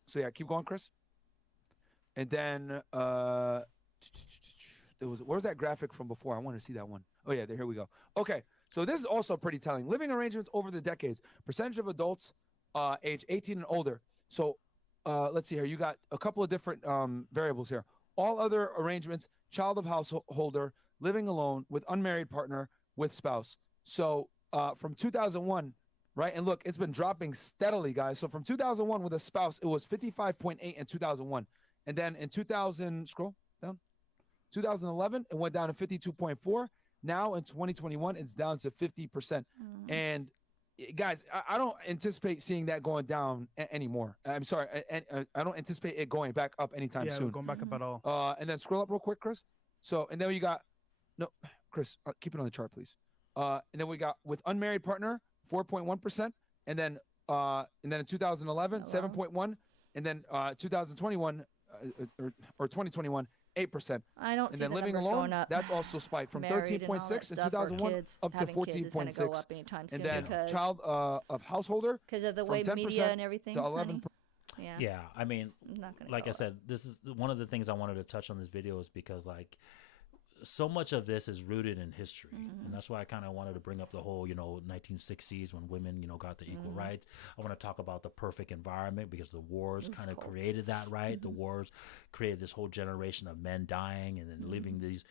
so yeah, keep going, Chris. And then there was, where's that graphic from before? I want to see that one. Oh yeah, here we go. Okay, so this is also pretty telling. Living arrangements over the decades, percentage of adults age 18 and older. So let's see here. You got a couple of different variables here. All other arrangements, child of householder, living alone, with unmarried partner, with spouse. So from 2001, right? And look, it's been dropping steadily, guys. So from 2001 with a spouse, it was 55.8 in 2001. And then in 2000, scroll down, 2011, it went down to 52.4. Now in 2021, it's down to 50%. And guys, I don't anticipate seeing that going down anymore. I'm sorry, I don't anticipate it going back up anytime Yeah, soon. going back up at all. And then scroll up real quick, Chris. So, and then you got, no, Chris, keep it on the chart, please. And then we got with unmarried partner, 4.1%. And then in 2011, 7.1. And then 2021 or 2021, 8%. I don't And see then the living numbers alone, going up. that's also spiked from Married and all that 13.6 in stuff, or 2001 kids, up to having kids is going to go 14.6. up anytime soon And then because child of householder because of the from way 10% media and everything. to 11%. Yeah. Yeah, I mean, Not gonna like go I said, this is one of the things I wanted to touch on this video is because like so much of this is rooted in history, and that's why I kind of wanted to bring up the whole 1960s when women got the equal rights. I want to talk about the perfect environment because the wars kind of created that, right? The wars created this whole generation of men dying and then living these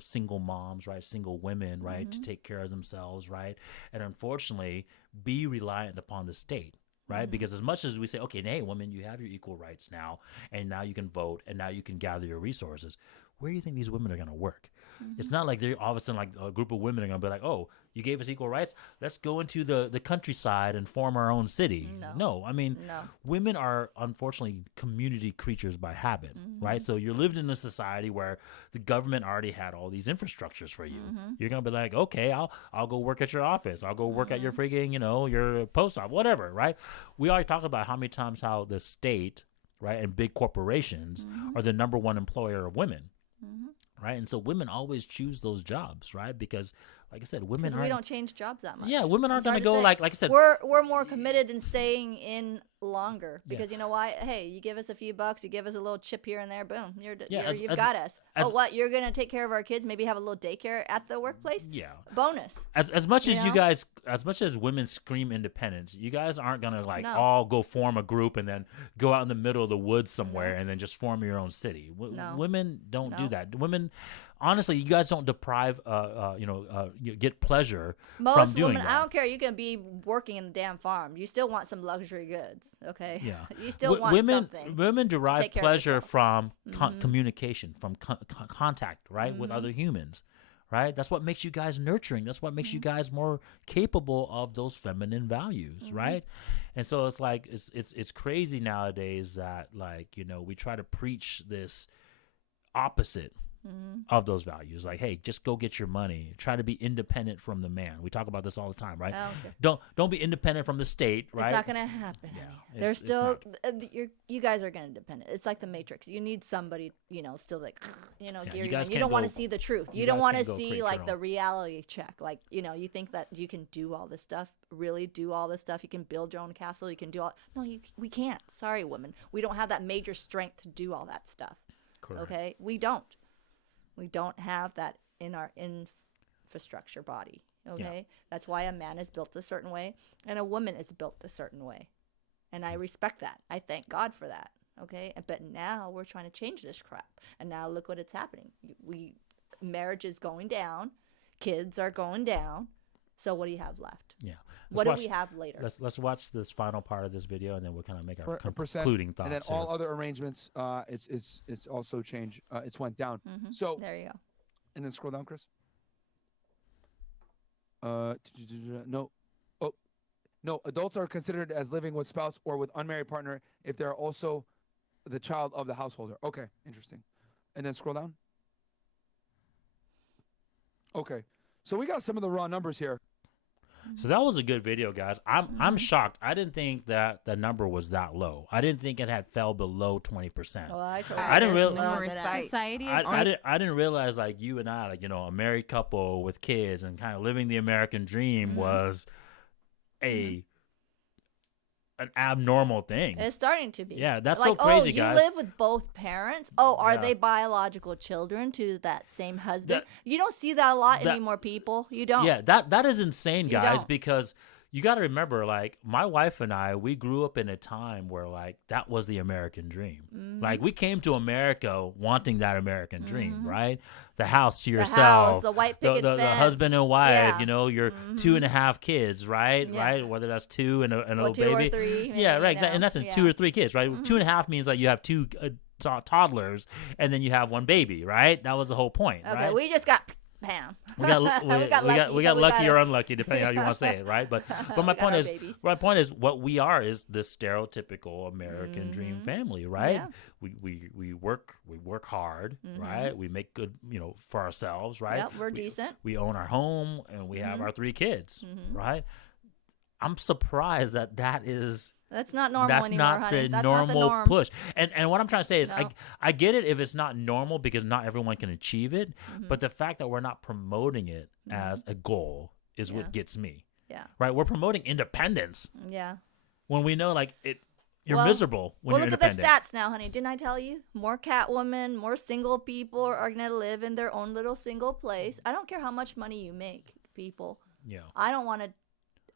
single moms, right, single women, right, to take care of themselves, right, and unfortunately be reliant upon the state. Right, because as much as we say, okay, hey, women, you have your equal rights now, and now you can vote, and now you can gather your resources. Where do you think these women are going to work? It's not like they're all of a sudden like a group of women are going to be like, oh, you gave us equal rights. Let's go into the countryside and form our own city. No, I mean, women are unfortunately community creatures by habit, right? So you're lived in a society where the government already had all these infrastructures for you. You're going to be like, okay, I'll go work at your office. I'll go work at your freaking, your post office, whatever, right? We already talked about how many times how the state, right, and big corporations are the number one employer of women. Right, and so women always choose those jobs, right? Because, like I said, women aren't. We don't change jobs that much. Yeah, women aren't going to go like I said. We're more committed in staying in longer because you know why? Hey, you give us a few bucks, you give us a little chip here and there, boom, you've got us. What? You're going to take care of our kids? Maybe have a little daycare at the workplace? Yeah, bonus. As much as you guys, as much as women scream independence, you guys aren't going to all go form a group and then go out in the middle of the woods somewhere and then just form your own city. Women don't do that. Women. Honestly, you guys don't deprive, you get pleasure from doing women, that. I don't care. You can be working in the damn farm. You still want some luxury goods, okay? Yeah. You still want something. Women derive pleasure from communication, from contact, right, with other humans, right? That's what makes you guys nurturing. That's what makes you guys more capable of those feminine values, right? And so it's like it's crazy nowadays that we try to preach this opposite of those values. Like, hey, just go get your money. Try to be independent from the man. We talk about this all the time, right? Don't be independent from the state, right? It's not gonna happen. Yeah, there's still you guys are gonna depend. It's like the Matrix. You need somebody, still like, gear you on. You don't want to see the truth. You don't want to see like the reality check. Like, you think that you can do all this stuff, really do all this stuff. You can build your own castle. You can do all. No, we can't. Sorry, women. We don't have that major strength to do all that stuff. Correct. Okay, we don't. We don't have that in our infrastructure body, okay? Yeah. That's why a man is built a certain way and a woman is built a certain way. And I respect that. I thank God for that, okay? But now we're trying to change this crap. And now look what it's happening. Marriage is going down. Kids are going down. So what do you have left? Yeah. What do we have later? Let's watch this final part of this video, and then we'll kind of make our concluding thoughts. And then all other arrangements, it's also changed. It's went down. So there you go. And then scroll down, Chris. No. Oh, no. Adults are considered as living with spouse or with unmarried partner if they're also the child of the householder. Okay, interesting. And then scroll down. Okay, so we got some of the raw numbers here. So that was a good video, guys. I'm shocked. I didn't think that the number was that low. I didn't think it had fell below 20%. Well, I told I didn't you. real- Society. I didn't realize like you and I, like, you know, a married couple with kids and kind of living the American dream was an abnormal thing. It's starting to be. Yeah, that's like, so crazy, you guys. live with both parents. Oh, are Yeah. they biological children to that same husband? That- You don't see that a lot anymore, people. You don't. Yeah, that is insane, You guys, don't. because you got to remember, like, my wife and I, we grew up in a time where, like, that was the American dream. Mm-hmm. Like, we came to America wanting that American dream, right? The house to The yourself. house, the white picket the fence. husband and wife, Yeah. you know, your 2.5 kids, right? Yeah. Right? Whether that's 2 and an Or old 2 or baby. 3, Yeah, maybe, right. you Exactly. And know? that's in Yeah. 2 or 3 kids, right? 2.5 means like you have 2 toddlers and then you have 1 baby, right? That was the whole point, Okay, right? we just got Pam. We got lucky or unlucky, depending how you want to say it, right? But We my got point our is, babies. what we are is this stereotypical American dream family, right? Yeah. We work hard, right? We make good, you know, for ourselves, right? Yep, we're decent. We own our home and we have our 3 kids, right? I'm surprised that is. That's not normal That's anymore, not honey. the That's normal not the norm. push. And what I'm trying to say is, No. I get it if it's not normal because not everyone can achieve it, but the fact that we're not promoting it as a goal is what gets me. Yeah. Right? We're promoting independence Yeah. when we know like you're Well- miserable when Well, you're look at the independent. stats now, honey. Didn't I tell you? More Catwomen, more single people are going to live in their own little single place. I don't care how much money you make, people. Yeah. I don't want to.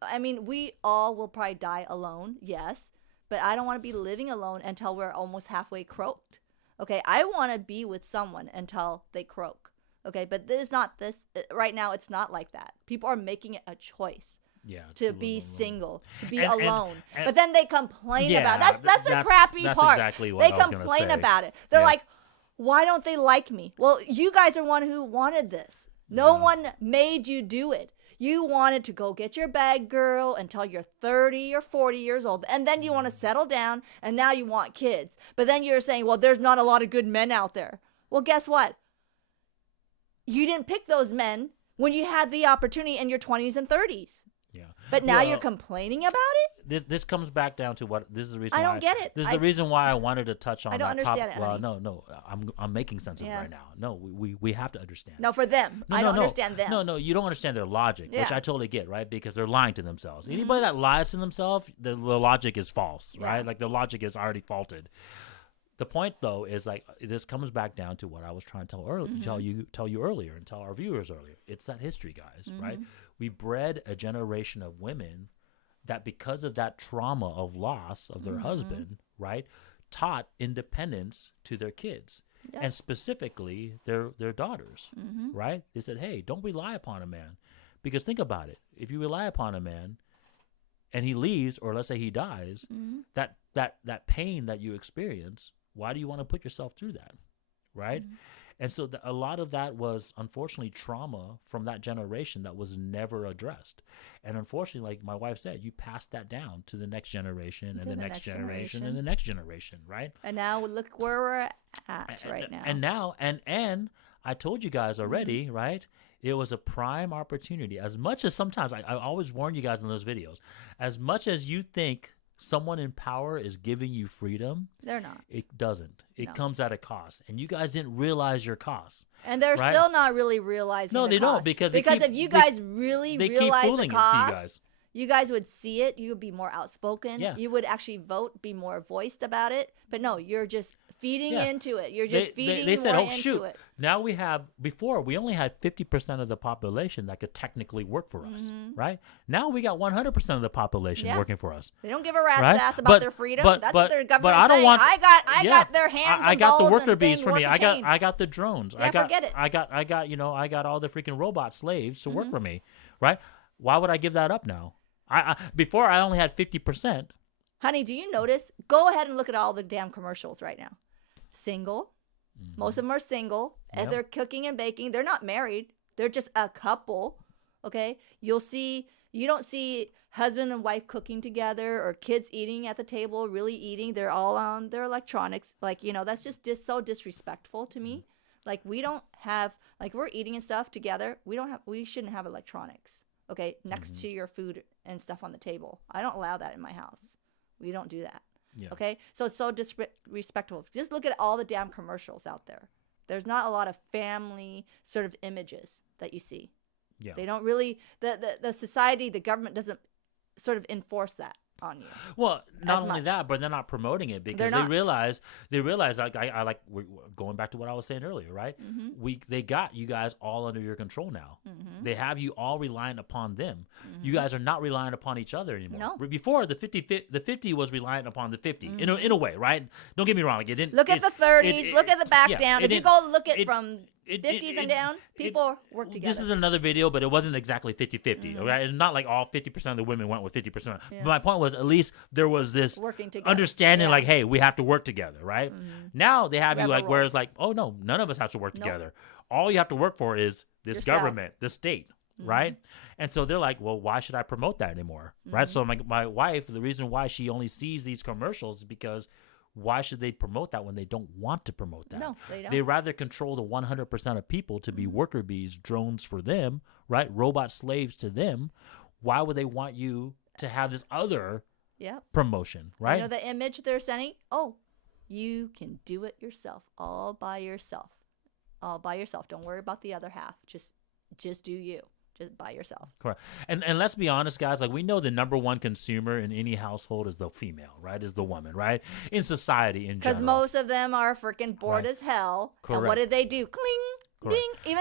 I mean, we all will probably die alone, yes, but I don't want to be living alone until we're almost halfway croaked. Okay, I want to be with someone until they croak. Okay, but this is not this right now. It's not like that. People are making it a choice Yeah. to live be alone. single, to be And- alone. and- but then they complain Yeah, about it. That's the crappy that's part. exactly what they I was gonna complain say. about it. They're Yeah. like, why don't they like me? Well, you guys are one who wanted this. No one made you do it. You wanted to go get your bag, girl, until you're 30 or 40 years old. And then you want to settle down, and now you want kids. But then you're saying, well, there's not a lot of good men out there. Well, guess what? You didn't pick those men when you had the opportunity in your 20s and 30s. Yeah. But now Well, you're complaining about it? This comes back down to what this is the reason I why don't get it. This is the reason why I wanted to touch on I don't that topic. understand it, Well, honey. no, I'm making sense of it Yeah. right now. No, we have to understand. No, for them. No, I no, don't no. understand them. No, you don't understand their logic, which Yeah. I totally get, right? Because they're lying to themselves. Anybody that lies to themselves, the logic is false, right? Yeah. Like the logic is already faulted. The point, though, is like this comes back down to what I was trying to tell you earlier and tell our viewers earlier. It's that history, guys, right? We bred a generation of women that, because of that trauma of loss of their husband, right, taught independence to their kids. Yeah. And specifically their daughters, right? They said, hey, don't rely upon a man. Because think about it. If you rely upon a man and he leaves, or let's say he dies, that pain that you experience, why do you want to put yourself through that, right? And so a lot of that was, unfortunately, trauma from that generation that was never addressed. And unfortunately, like my wife said, you pass that down to the next generation and To the the next next generation and generation. the next generation, right? And now look where we're at right now. And now, and I told you guys already, right? It was a prime opportunity. As much as sometimes, I always warn you guys in those videos, as much as you think someone in power is giving you freedom, They're not. it doesn't. It No. comes at a cost. And you guys didn't realize your cost. And they're Right? still not really realizing No, the they don't, cost. because they keep- if you they- guys really they keep realize the fooling it to you cost, guys. you guys would see it. You would be more outspoken. Yeah. You would actually vote, be more voiced about it. But no, you're just feeding Yeah. into it. You're just feeding they said, more oh, into shoot. it. Now we have, before, we only had 50% of the population that could technically work for us, right? Now we got 100% of the population Yeah. working for us. They don't give a rat's Right? ass about But- their freedom. but- That's but- what their but government I is don't saying. want- I Yeah. got their hands I and got the balls worker and bees thing, for me. work a chain. I got the drones. Yeah, I got forget it. I got all the freaking robot slaves to work Mm-hmm. for me, right? Why would I give that up now? Before I only had 50%. Honey, do you notice? Go ahead and look at all the damn commercials right now. Single. Most of them are single. And Yep. they're cooking and baking. They're not married. They're just a couple. Okay? You don't see husband and wife cooking together or kids eating at the table, really eating. They're all on their electronics. Like, that's just so disrespectful to me. Like, we don't have, like, we're eating and stuff together. We shouldn't have electronics. okay, next to your food and stuff on the table. I don't allow that in my house. We don't do that. Yeah. Okay? So it's so disrespectful. Just look at all the damn commercials out there. There's not a lot of family sort of images that you see. Yeah. They don't really, the society, the government doesn't sort of enforce that on you. Well, not as only much. that, but they're not promoting it because They're they not. realize like I like we're going back to what I was saying earlier, right? They got you guys all under your control now. They have you all reliant upon them. You guys are not relying upon each other anymore. No. Before the 50 was reliant upon the 50 in a way, right? Don't get me wrong. It didn't Look at the 30s. Look at the back down. If you go look at from 50s and down, people work together. This is another video, but it wasn't exactly 50-50, okay? It's not like all 50% of the women went with 50%. But my point was, at least there was this Working together. understanding, Yeah. like, hey, we have to work together, right? Now they have We you have like, a where role. it's like, oh, no, none of us have to work Nope. together. All you have to work for is this Yourself. government, this state, right? And so they're like, well, why should I promote that anymore, right? So my wife, the reason why she only sees these commercials is because why should they promote that when they don't want to promote that? No, they don't. They rather control the 100% of people to be worker bees, drones for them, right? Robot slaves to them. Why would they want you to have this other Yep. promotion, right? You know the image they're sending? Oh, you can do it yourself, all by yourself. All by yourself. Don't worry about the other half. Just do you. Just by yourself. Correct. And let's be honest, guys. Like, we know the number one consumer in any household is the female, right? Is the woman, right? In society in Because general. most of them are freaking bored Right. as hell. And Correct. what do they do? Cling, Correct. ding.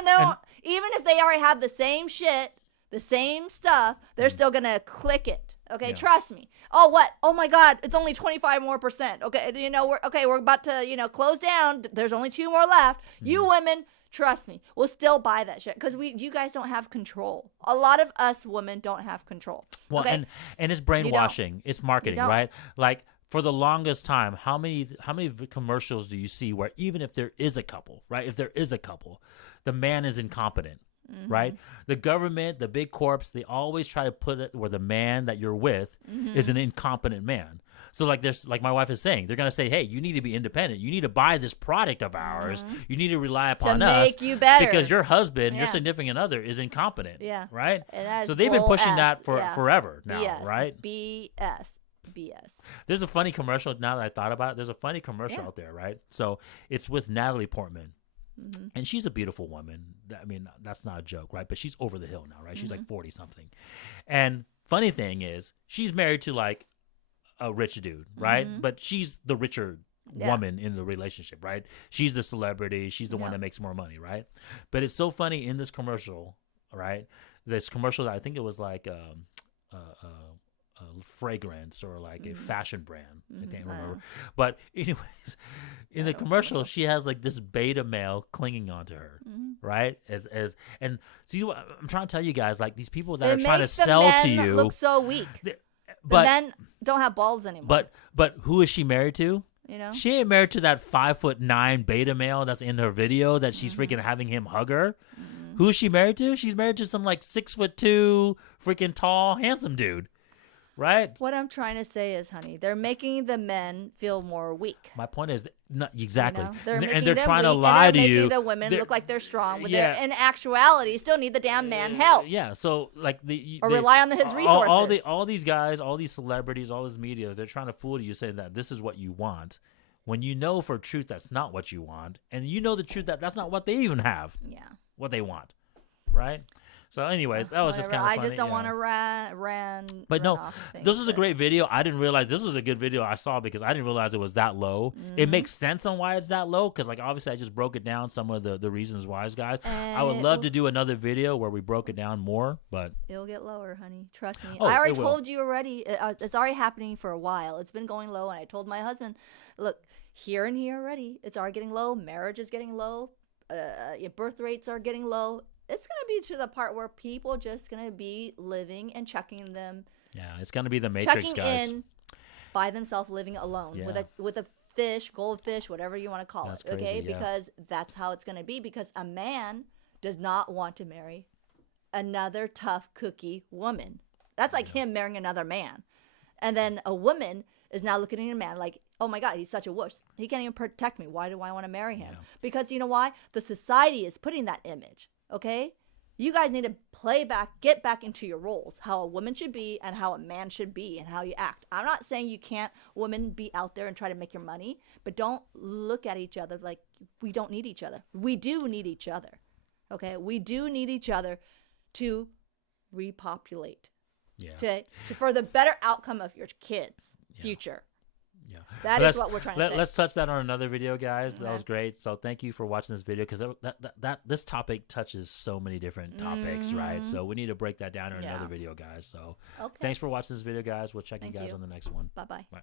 Even if they already have the same shit, the same stuff, they're still gonna click it. Okay, Yeah. trust me. Oh, what? Oh my God, it's only 25% more. Okay, we're about to close down. There's only 2 more left. You women, trust me, we'll still buy that shit because you guys don't have control. A lot of us women don't have control. Well, okay? and it's brainwashing. It's marketing, don't. right? Like, for the longest time, how many commercials do you see where even if there is a couple, right? If there is a couple, the man is incompetent, right? The government, the big corps, they always try to put it where the man that you're with is an incompetent man. So like my wife is saying, they're gonna say, hey, you need to be independent. You need to buy this product of ours. You need to rely upon us make you better. because your husband, your Yeah. significant other, is incompetent. Yeah. Right. And that is So they've been bull pushing ass. that for Yeah. forever now, BS. right? BS. There's a funny commercial now that I thought about it. There's a funny commercial Yeah. out there, right? So it's with Natalie Portman. And she's a beautiful woman. I mean, that's not a joke, right? But she's over the hill now, right? She's like 40 something. And funny thing is, she's married to like a rich dude, right? But she's the richer Yeah. woman in the relationship, right? She's the celebrity. She's the one Yeah. that makes more money, right? But it's so funny in this commercial, right? This commercial, I think it was like a fragrance or like a fashion brand. I can't remember. But anyways, in the commercial, she has like this beta male clinging onto her, right? And see, what I'm trying to tell you guys, like these people that It are trying to makes the sell men to you, look so weak. The but men don't have balls anymore. but who is she married to? you know, She ain't married to that 5'9" beta male that's in her video that she's freaking having him hug her. Who is she married to? She's married to some like 6'2" freaking tall, handsome dude, right? what I'm trying to say is, honey, they're making the men feel more weak. My point is, not exactly, You know? They're and making they're them trying to weak, lie and to they're you. making the women They're- look like they're strong, when Yeah. they're in actuality still need the damn man help. Yeah, so like Or rely on his resources. All these guys, all these celebrities, all this media, they're trying to fool you, saying that this is what you want, when you know for truth that's not what you want, and you know the truth that that's not what they even have, Yeah. what they want, right? So, anyways, that was just Whatever. kind of funny. I just don't yeah. want to ran. But no, off of things, this was a but- great video. I didn't realize this was a good video I saw because I didn't realize it was that low. It Mm-hmm. makes sense on why it's that low because, like, obviously I just broke it down, some of the reasons why, guys. I would And love to do another video where we broke it down more, but It'll get lower, honey. Trust me. Oh, I already it will. told you already. It's already happening for a while. It's been going low, and I told my husband, look, here and here already. It's already getting low. Marriage is getting low. Your birth rates are getting low. It's going to be to the part where people just going to be living and checking them, yeah, it's gonna be the Matrix, checking guys. in by themselves, living alone Yeah. with a fish, goldfish, whatever you want to call That's it. Okay, crazy, yeah. because that's how it's going to be. Because a man does not want to marry another tough cookie woman. That's like him marrying another man. And then a woman is now looking at a man like, oh my God, he's such a wuss. He can't even protect me. Why do I want to marry him? Yeah. Because you know why? The society is putting that image. Okay? You guys need to get back into your roles, how a woman should be and how a man should be and how you act. I'm not saying you can't, women, be out there and try to make your money, but don't look at each other like we don't need each other. We do need each other. Okay? We do need each other to repopulate. Yeah. For the better outcome of your kids' future. Yeah. That is what we're trying to say. Let's touch that on another video, guys. Okay. That was great. So thank you for watching this video because this topic touches so many different topics, right? So we need to break that down in another video, guys. So thanks for watching this video, guys. We'll check you guys on the next one. Bye-bye. Bye.